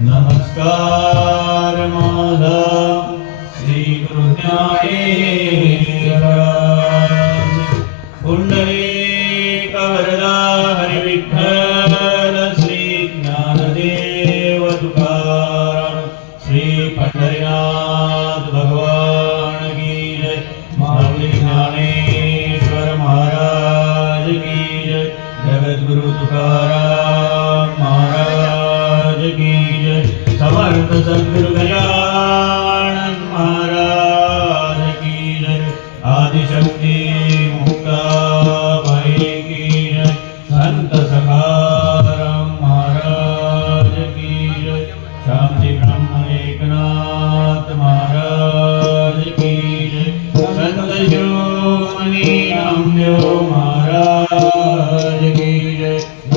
नमस्कार माझा श्री पुंडलिक वरदा हरी विठ्ठल श्री ज्ञानदेव तुकाराम श्री पंढरीनाथ भगवान की जय। माऊली ज्ञानेश्वर महाराज की जय। जगद्गुरु तुकाराम महाराज की जय। समर्थ सद्गुरु गजानन महाराज की जय। आदिशक्ति मुक्ताबाई की जय। संत सखाराम महाराज की जय। शांति ब्रह्म एकनाथ महाराज की जय। संत शिरोमणि नामदेव महाराज की जय।